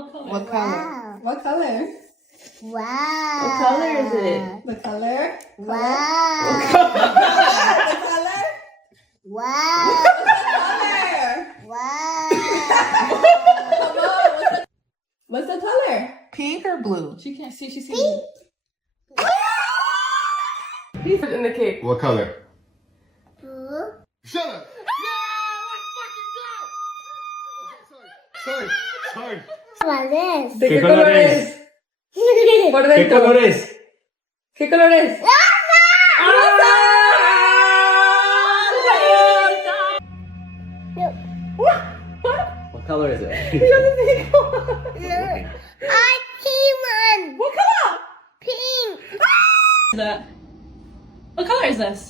What color? What color? Wow. What color? Wow. What color is it? The color? Wow. The color? Wow. Color! Wow. Come on, what's the color? Pink or blue? She can't see. She's seeing. He's in the cake. What color? Blue. Shut up! Sorry. What is? ¿De ¿Qué color es? Por ¿Qué dentro. color es? ¿Qué color es? What color is it? I see one. What color? Pink. Is that? What color is this?